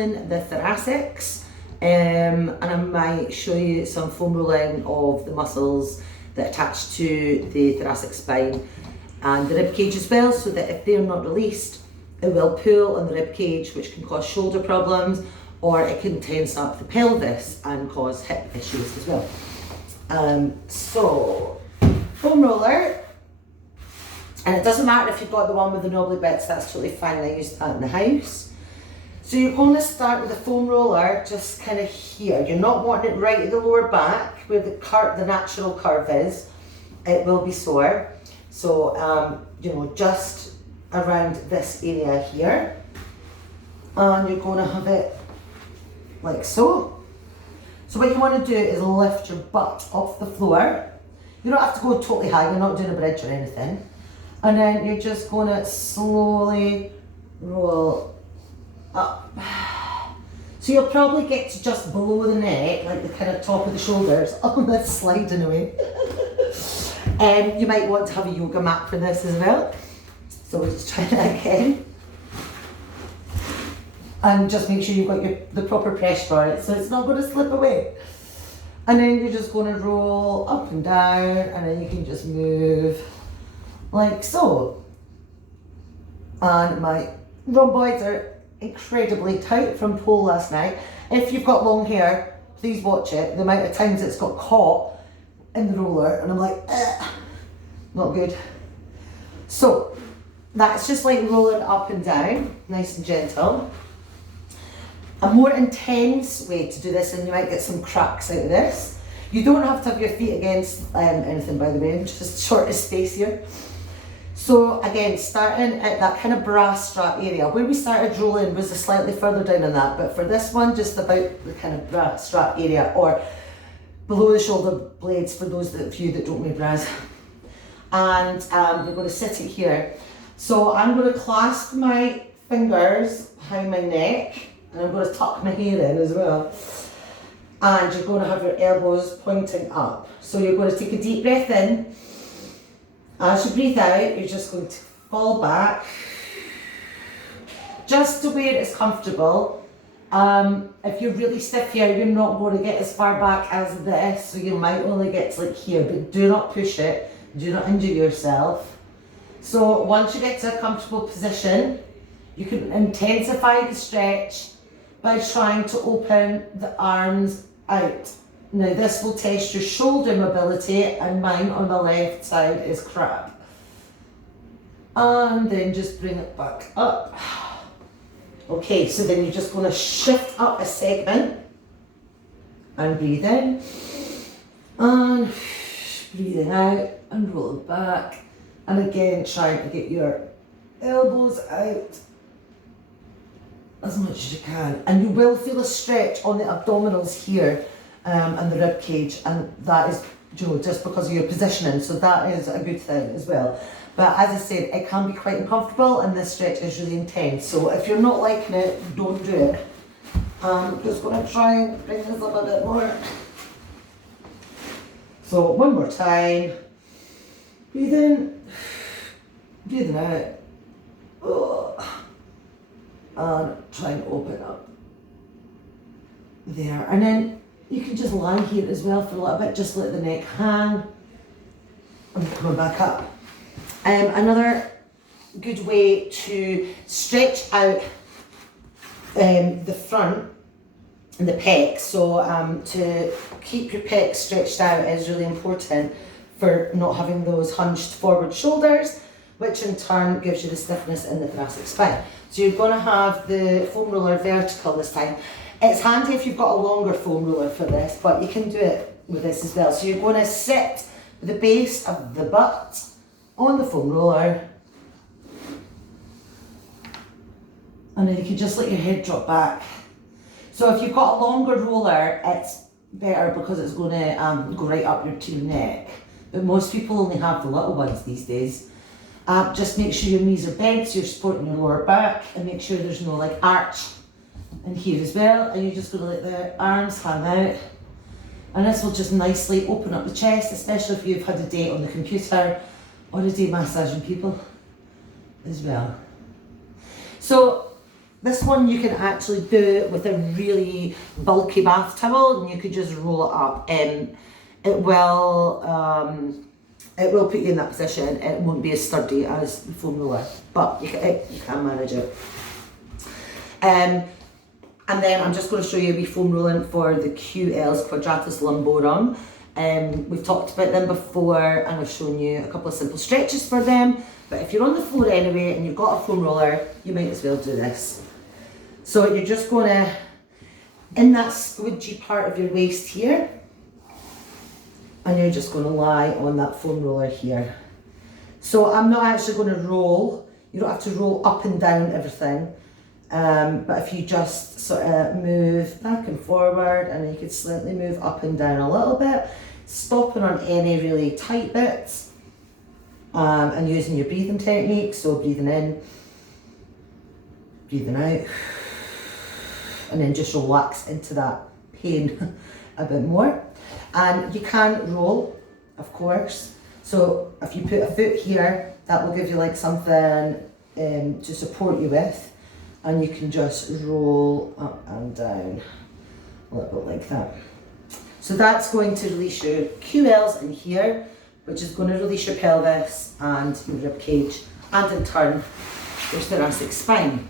rolling the thoracics, and I might show you some foam rolling of the muscles that attach to the thoracic spine and the rib cage as well, so that if they're not released, it will pull on the rib cage, which can cause shoulder problems, or it can tense up the pelvis and cause hip issues as well. So, foam roller, and it doesn't matter if you've got the one with the knobbly bits, that's totally fine, I use that in the house. So you're going to start with the foam roller just kind of here. You're not wanting it right at the lower back where the natural curve is. It will be sore. So, you know, just around this area here. And you're going to have it like so. So what you want to do is lift your butt off the floor. You don't have to go totally high, you're not doing a bridge or anything. And then you're just going to slowly roll up. So you'll probably get to just below the neck, like the kind of top of the shoulders. Oh, that's sliding away. You might want to have a yoga mat for this as well. So we'll just try that again. And just make sure you've got the proper pressure on it so it's not going to slip away. And then you're just going to roll up and down, and then you can just move like so. And my rhomboids are incredibly tight from pole last night. If you've got long hair, please watch it. The amount of times it's got caught in the roller, and I'm like, not good. So that's just like rolling up and down, nice and gentle. A more intense way to do this, and you might get some cracks out of this. You don't have to have your feet against anything, by the way, just shortest space here. So again, starting at that kind of bra strap area. Where we started rolling was slightly further down than that, but for this one, just about the kind of bra strap area, or below the shoulder blades for those of you that don't wear bras. And we're going to sit it here. So I'm going to clasp my fingers behind my neck, and I'm going to tuck my hair in as well. And you're going to have your elbows pointing up. So you're going to take a deep breath in. As you breathe out, you're just going to fall back, just to where it's comfortable. If you're really stiff here, you're not going to get as far back as this, so you might only get to like here, but do not push it, do not injure yourself. So once you get to a comfortable position, you can intensify the stretch by trying to open the arms out. Now this will test your shoulder mobility, and mine on the left side is crap. And then just bring it back up. Okay, so then you're just going to shift up a segment and breathe in. And breathing out and roll it back. And again, trying to get your elbows out as much as you can. And you will feel a stretch on the abdominals here. And the rib cage, and that is, you know, just because of your positioning, so that is a good thing as well. But as I said, it can be quite uncomfortable, and this stretch is really intense, so if you're not liking it, don't do it. I'm just going to try and bring this up a bit more. So one more time, breathe in, breathing out, and try and open up there, and then you can just lie here as well for a little bit, just let the neck hang, and coming back up. Another good way to stretch out the front and the pecs, so to keep your pecs stretched out is really important for not having those hunched forward shoulders, which in turn gives you the stiffness in the thoracic spine. So you're going to have the foam roller vertical this time. It's handy if you've got a longer foam roller for this, but you can do it with this as well. So you're going to sit with the base of the butt on the foam roller, and then you can just let your head drop back. So if you've got a longer roller, it's better because it's going to go right up to your neck. But most people only have the little ones these days. Just make sure your knees are bent so you're supporting your lower back, and make sure there's no like arch in here as well, and you're just going to let the arms hang out, and this will just nicely open up the chest, especially if you've had a day on the computer or a day massaging people as well. So This one you can actually do with a really bulky bath towel, and you could just roll it up. It will put you in that position. It won't be as sturdy as the foam roller, but you can manage it. And then I'm just going to show you a wee foam rolling for the QLs, Quadratus lumborum. We've talked about them before, and I've shown you a couple of simple stretches for them. But if you're on the floor anyway and you've got a foam roller, you might as well do this. So you're just going to, in that squidgy part of your waist here, and you're just going to lie on that foam roller here. So I'm not actually going to roll. You don't have to roll up and down everything. But if you just sort of move back and forward, and then you could slightly move up and down a little bit, stopping on any really tight bits, and using your breathing technique. So breathing in, breathing out, and then just relax into that pain a bit more. And you can roll, of course. So if you put a foot here, that will give you like something to support you with. And you can just roll up and down a little bit like that. So that's going to release your QLs in here, which is going to release your pelvis and your rib cage, and in turn your thoracic spine.